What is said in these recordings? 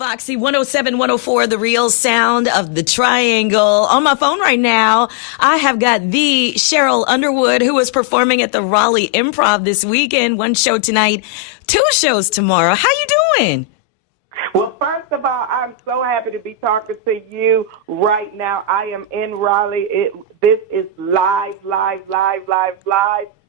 Foxy 107, 104, the real sound of the triangle. On my phone right now, I have got the Sheryl Underwood, who is performing at the Raleigh Improv this weekend. One show tonight, two shows tomorrow. How you doing? Well, first of all, I'm so happy to be talking to you right now. I am in Raleigh. This is live.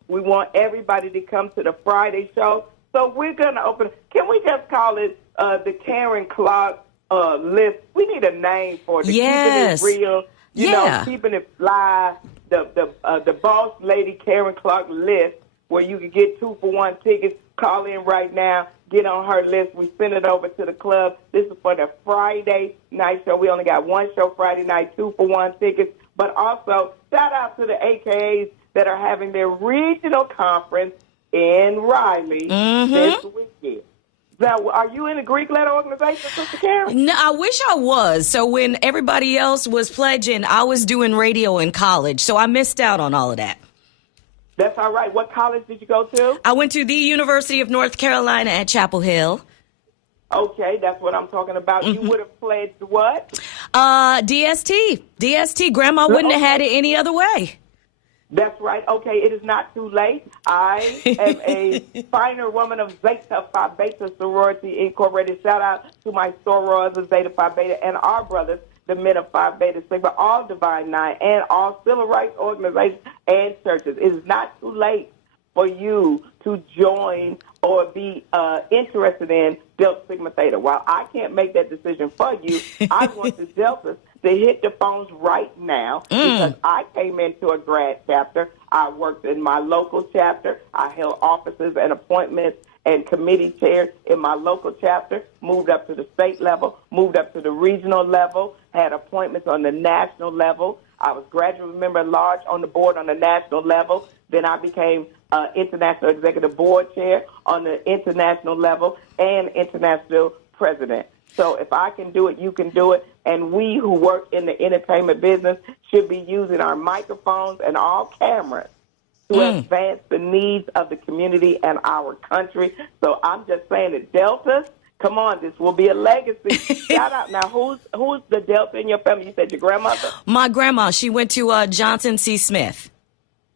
We want everybody to come to the Friday show. So we're going to open. Can we just call it the Karen Clark list? We need a name for it. Yes. Keeping it real, you know, keeping it fly. The boss lady Karen Clark list, where you can get 2-for-1 tickets. Call in right now. Get on her list. We send it over to the club. This is for the Friday night show. We only got one show Friday night, 2-for-1 tickets. But also, shout out to the AKAs that are having their regional conference in Raleigh this weekend. Now, are you in a Greek letter organization, Sister Karen? No, I wish I was. So when everybody else was pledging, I was doing radio in college. So I missed out on all of that. That's all right. What college did you go to? I went to the University of North Carolina at Chapel Hill. Okay, that's what I'm talking about. You would have pledged what? DST. Grandma wouldn't have had it any other way. That's right. Okay, it is not too late. I am a finer woman of Zeta Phi Beta Sorority Incorporated. Shout out to my sorors of Zeta Phi Beta and our brothers, the men of Phi Beta Sigma, all Divine Nine, and all civil rights organizations and churches. It is not too late for you to join or be interested in Delta Sigma Theta. While I can't make that decision for you, I want the Deltas to hit the phones right now because I came into a grad chapter. I worked in my local chapter. I held offices and appointments and committee chairs in my local chapter, moved up to the state level, moved up to the regional level, had appointments on the national level. I was graduate member at large on the board on the national level. Then I became international executive board chair on the international level and international president. So if I can do it, you can do it. And we who work in the entertainment business should be using our microphones and all cameras to advance the needs of the community and our country. So I'm just saying that Deltas, come on, this will be a legacy. Shout out. Now, who's the Delta in your family? You said your grandmother? My grandma, she went to Johnson C. Smith.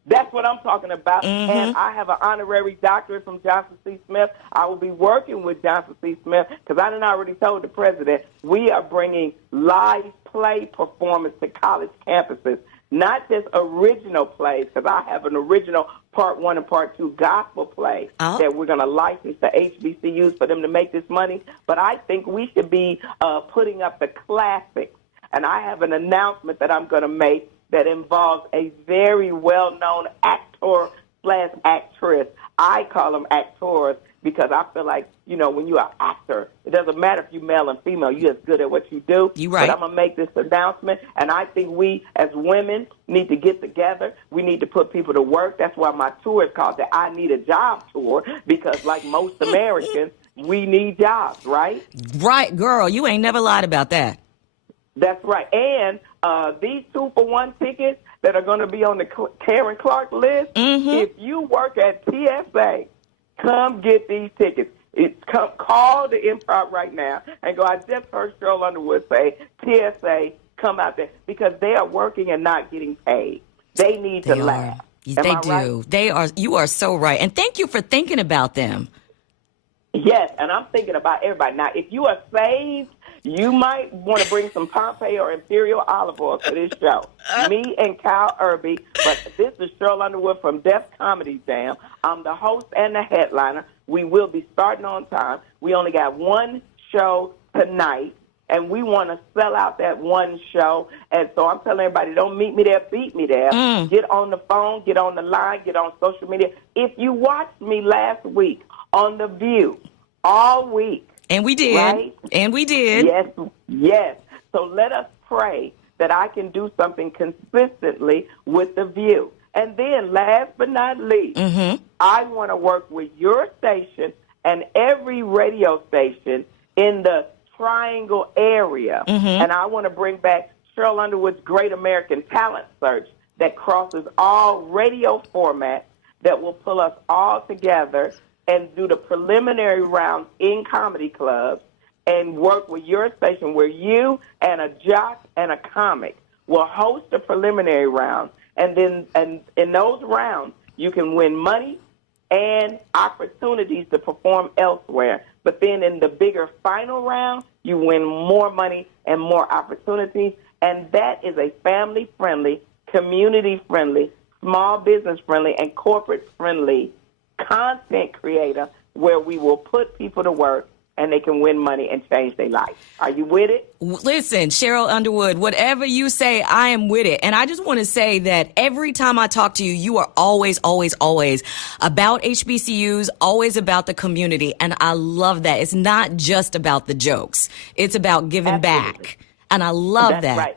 That's what I'm talking about. And I have an honorary doctorate from Johnson C. Smith. I will be working with Johnson C. Smith because I done already told the president we are bringing live play performance to college campuses, not just original plays, because I have an original Part 1 and Part 2 gospel play that we're going to license to HBCUs for them to make this money. But I think we should be putting up the classics. And I have an announcement that I'm going to make that involves a very well-known actor/actress. I call them actors because I feel like, you know, when you're an actor, it doesn't matter if you're male and female. You're just good at what you do. You're right. But I'm going to make this announcement, and I think we as women need to get together. We need to put people to work. That's why my tour is called the I Need a Job Tour, because like most Americans, we need jobs, right? Right, girl. You ain't never lied about that. That's right. And these 2-for-1 tickets that are going to be on the Karen Clark list, if you work at TSA, come get these tickets. Call the Improv right now and go, I just heard Sheryl Underwood say, TSA, come out there, because they are working and not getting paid. They need to laugh. They do. Right? You are so right. And thank you for thinking about them. Yes, and I'm thinking about everybody. Now, if you are saved, you might want to bring some Pompeii or Imperial olive oil to this show. Me and Kyle Irby, but this is Sheryl Underwood from Def Comedy Jam. I'm the host and the headliner. We will be starting on time. We only got one show tonight, and we want to sell out that one show. And so I'm telling everybody, don't meet me there, beat me there. Get on the phone, get on the line, get on social media. If you watched me last week on The View all week, and we did. Right? And we did. Yes. So let us pray that I can do something consistently with The View. And then last but not least, I want to work with your station and every radio station in the Triangle area. And I want to bring back Sheryl Underwood's Great American Talent Search that crosses all radio formats that will pull us all together and do the preliminary rounds in comedy clubs and work with your station where you and a jock and a comic will host a preliminary round, and then and in those rounds you can win money and opportunities to perform elsewhere. But then in the bigger final round, you win more money and more opportunities, and that is a family-friendly, community-friendly, small business-friendly, and corporate-friendly content creator where we will put people to work and they can win money and change their life. Are you with it? Listen, Sheryl Underwood, whatever you say, I am with it. And I just want to say that every time I talk to you, you are always, always, always about HBCUs, always about the community. And I love that. It's not just about the jokes. It's about giving Absolutely. back. And I love That's that. right.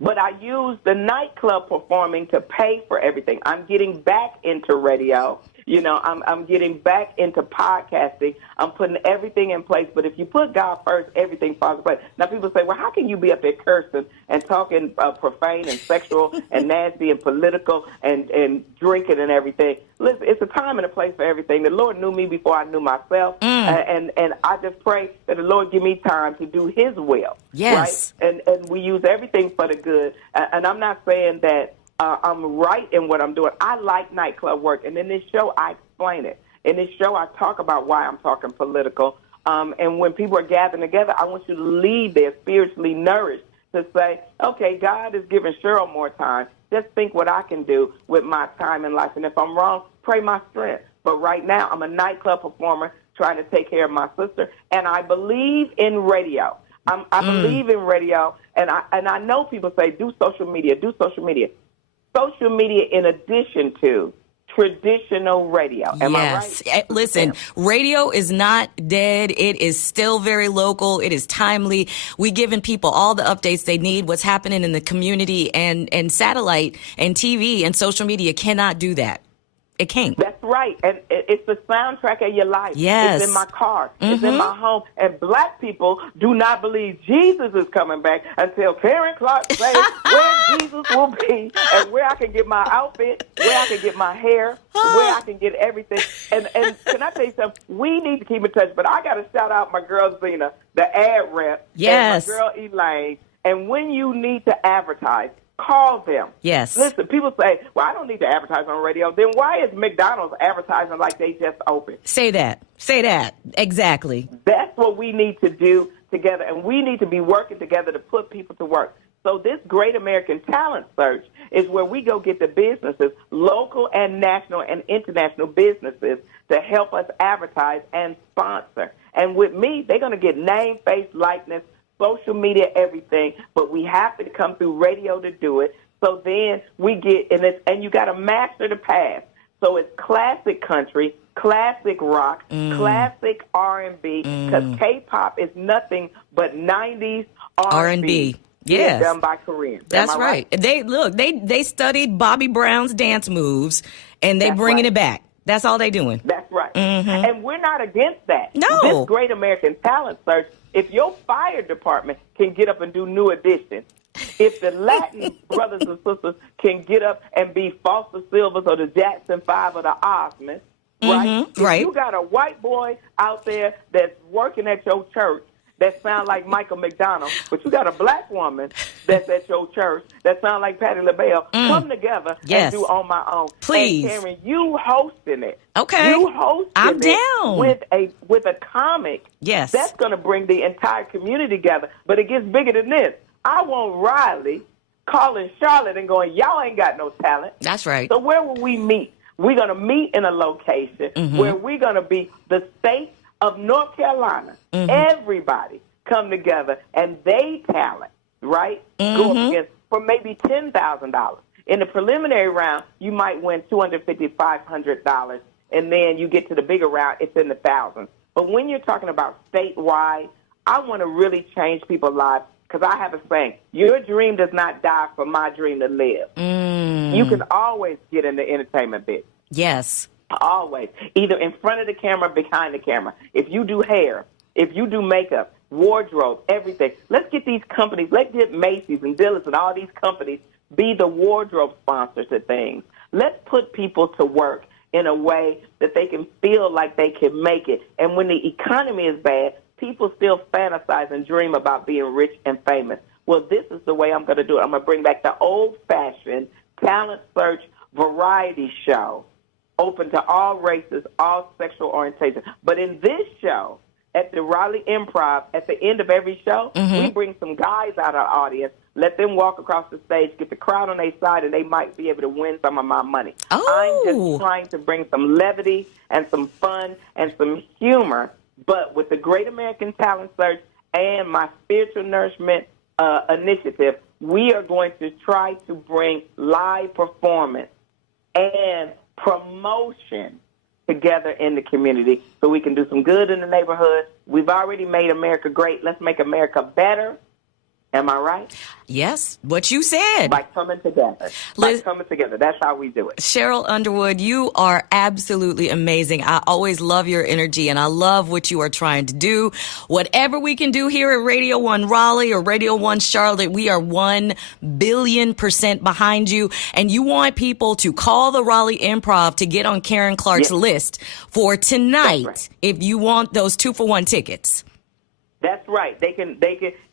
But I use the nightclub performing to pay for everything. I'm getting back into radio. You know, I'm getting back into podcasting. I'm putting everything in place. But if you put God first, everything falls in place. Now, people say, well, how can you be up there cursing and talking profane and sexual and nasty and political and drinking and everything? Listen, it's a time and a place for everything. The Lord knew me before I knew myself. And I just pray that the Lord give me time to do his will. Yes. Right? And we use everything for the good. And I'm not saying that I'm right in what I'm doing. I like nightclub work, and in this show, I explain it. In this show, I talk about why I'm talking political. And when people are gathering together, I want you to leave there spiritually nourished to say, okay, God is giving Sheryl more time. Just think what I can do with my time in life. And if I'm wrong, pray my strength. But right now, I'm a nightclub performer trying to take care of my sister, and I believe in radio. I believe in radio, and I know people say, do social media, do social media. Social media in addition to traditional radio. Am I right? Listen, radio is not dead. It is still very local. It is timely. We're giving people all the updates they need, what's happening in the community, and satellite and TV and social media cannot do that. It can't. That's right. And it's the soundtrack of your life. Yes. It's in my car. It's in my home. And black people do not believe Jesus is coming back until Karen Clark says where Jesus will be and where I can get my outfit, where I can get my hair, where I can get everything. And can I tell you something? We need to keep in touch. But I got to shout out my girl Zena, the ad rep, Yes. and my girl Elaine. And when you need to advertise, call them. Yes. Listen, people say, well, I don't need to advertise on radio. Then why is McDonald's advertising like they just opened? Say that. Say that. Exactly. That's what we need to do together, and we need to be working together to put people to work. So this Great American Talent Search is where we go get the businesses, local and national and international businesses, to help us advertise and sponsor. And with me, they're going to get name, face, likeness, social media, everything, but we have to come through radio to do it. So then we get, and you got to master the past. So it's classic country, classic rock, classic R&B, because K-pop is nothing but 90s R&B. Yes. Done by Koreans. That's right. They studied Bobby Brown's dance moves, and they bringing it back. That's all they doing. That's right. And we're not against that. No. This Great American Talent Search, if your fire department can get up and do New Edition, if the Latin brothers and sisters can get up and be Foster Silvers or the Jackson 5 or the Osmonds, right? If you got a white boy out there that's working at your church that sound like Michael McDonald, but you got a black woman that's at your church that sound like Patti LaBelle, come together and do On My Own. Please. And Karen, you hosting it. Okay. You hosting I'm it down. with a comic. Yes. That's going to bring the entire community together. But it gets bigger than this. I want Riley calling Charlotte and going, y'all ain't got no talent. That's right. So where will we meet? We're going to meet in a location where we're going to be the state of North Carolina. Everybody come together and they talent, right? Go up against for maybe $10,000. In the preliminary round, you might win $250, $500, and then you get to the bigger round, it's in the thousands. But when you're talking about statewide, I want to really change people's lives because I have a saying, your dream does not die for my dream to live. You can always get in the entertainment business. Yes. Always. Either in front of the camera, behind the camera. If you do hair, if you do makeup, wardrobe, everything. Let's get these companies, let's get Macy's and Dillard's and all these companies be the wardrobe sponsors of things. Let's put people to work in a way that they can feel like they can make it. And when the economy is bad, people still fantasize and dream about being rich and famous. Well, this is the way I'm going to do it. I'm going to bring back the old-fashioned talent search variety show, open to all races, all sexual orientations. But in this show, at the Raleigh Improv, at the end of every show, we bring some guys out of our audience, let them walk across the stage, get the crowd on their side, and they might be able to win some of my money. Oh. I'm just trying to bring some levity and some fun and some humor, but with the Great American Talent Search and my spiritual nourishment initiative, we are going to try to bring live performance and promotion together in the community so we can do some good in the neighborhood. We've already made America great. Let's make America better. Am I right? Yes, what you said. By coming together. That's how we do it. Sheryl Underwood, you are absolutely amazing. I always love your energy, and I love what you are trying to do. Whatever we can do here at Radio 1 Raleigh or Radio 1 Charlotte, we are 1,000,000,000% behind you. And you want people to call the Raleigh Improv to get on Karen Clark's list for tonight if you want those 2-for-1 tickets. That's right. They can.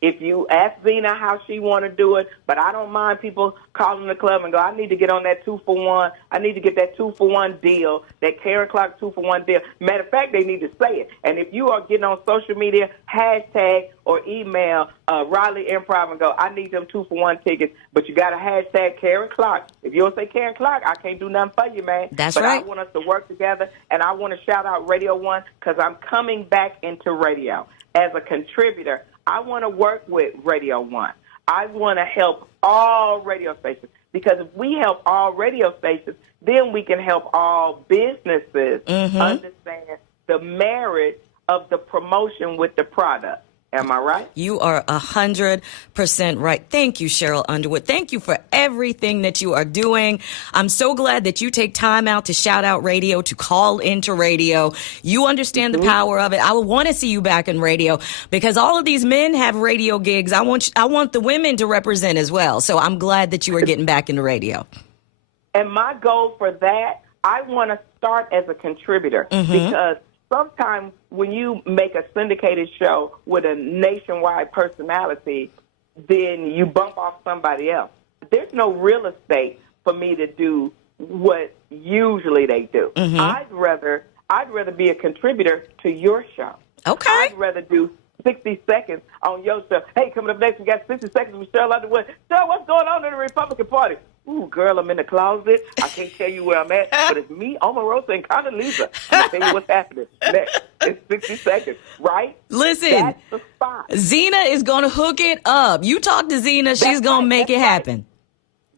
If you ask Zena how she want to do it, but I don't mind people calling the club and go, I need to get on that 2-for-1. I need to get that 2-for-1 deal, that Karen Clark 2-for-1 deal. Matter of fact, they need to say it. And if you are getting on social media, hashtag or email Raleigh Improv and go, I need them 2-for-1 tickets, but you got to hashtag Karen Clark. If you don't say Karen Clark, I can't do nothing for you, man. That's but right. I want us to work together, and I want to shout out Radio 1 because I'm coming back into radio. As a contributor, I want to work with Radio 1. I want to help all radio stations because if we help all radio stations, then we can help all businesses understand the merit of the promotion with the product. Am I right? You are 100% right. Thank you, Sheryl Underwood. Thank you for everything that you are doing. I'm so glad that you take time out to shout out radio, to call into radio. You understand the power of it. I would want to see you back in radio because all of these men have radio gigs. I want the women to represent as well. So I'm glad that you are getting back into radio. And my goal for that, I want to start as a contributor because sometimes when you make a syndicated show with a nationwide personality, then you bump off somebody else. There's no real estate for me to do what usually they do. I'd rather be a contributor to your show. Okay. I'd rather do 60 seconds on your show. Hey, coming up next, we got 60 seconds with Sheryl Underwood. Sheryl, what's going on in the Republican Party? Ooh, girl, I'm in the closet. I can't tell you where I'm at, but it's me, Omarosa, and Condoleezza. I'm going to tell you what's happening next. It's 60 seconds, right? Listen, that's the spot. Zena is going to hook it up. You talk to Zena, she's going to make it happen.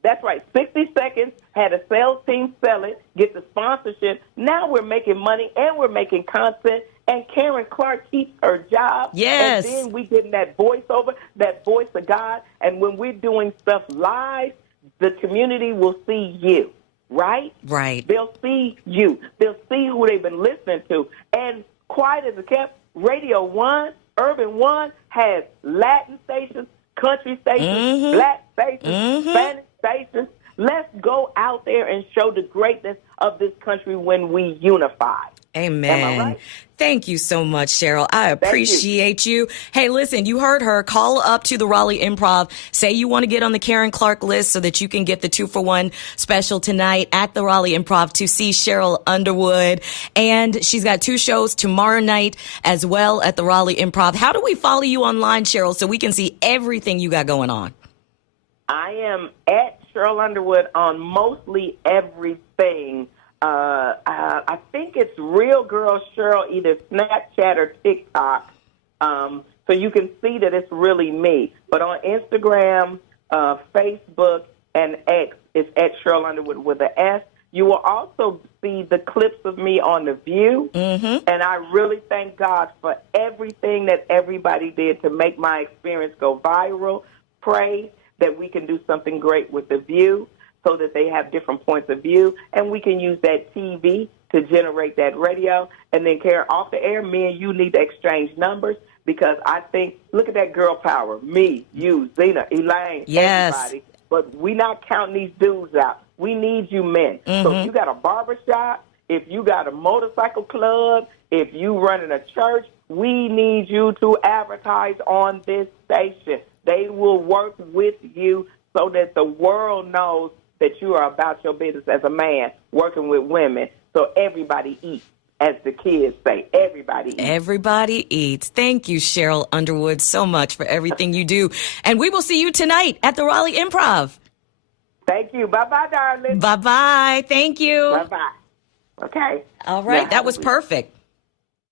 That's right. 60 seconds, had a sales team sell it, get the sponsorship. Now we're making money and we're making content. And Karen Clark keeps her job. Yes. And then we getting that voiceover, that voice of God. And when we're doing stuff live, the community will see you, right? Right. They'll see you. They'll see who they've been listening to. And quiet as a kept, Radio 1, Urban 1 has Latin stations, country stations, black stations, Spanish stations. Let's go out there and show the greatness of this country when we unify. Amen. Am I right? Thank you so much, Sheryl. I appreciate you. Hey, listen, you heard her. Call up to the Raleigh Improv. Say you want to get on the Karen Clark list so that you can get the 2-for-1 special tonight at the Raleigh Improv to see Sheryl Underwood. And she's got 2 shows tomorrow night as well at the Raleigh Improv. How do we follow you online, Sheryl, so we can see everything you got going on? I am at Sheryl Underwood on mostly everything. I think it's Real Girl Sheryl, either Snapchat or TikTok. So you can see that it's really me. But on Instagram, Facebook, and X, it's at Sheryl Underwood with an S. You will also see the clips of me on The View. And I really thank God for everything that everybody did to make my experience go viral. Pray that we can do something great with The View so that they have different points of view, and we can use that TV to generate that radio. And then, Karen, off the air, me and you need to exchange numbers because I think, look at that girl power, me, you, Zena, Elaine, everybody. But we not counting these dudes out. We need you men. So if you got a barbershop, if you got a motorcycle club, if you running a church, we need you to advertise on this station. They will work with you so that the world knows that you are about your business as a man working with women. So everybody eats, as the kids say. Everybody eats. Everybody eats. Thank you, Sheryl Underwood, so much for everything you do. And we will see you tonight at the Raleigh Improv. Thank you. Bye-bye, darling. Bye-bye. Thank you. Bye-bye. Okay. All right. Now, that was perfect.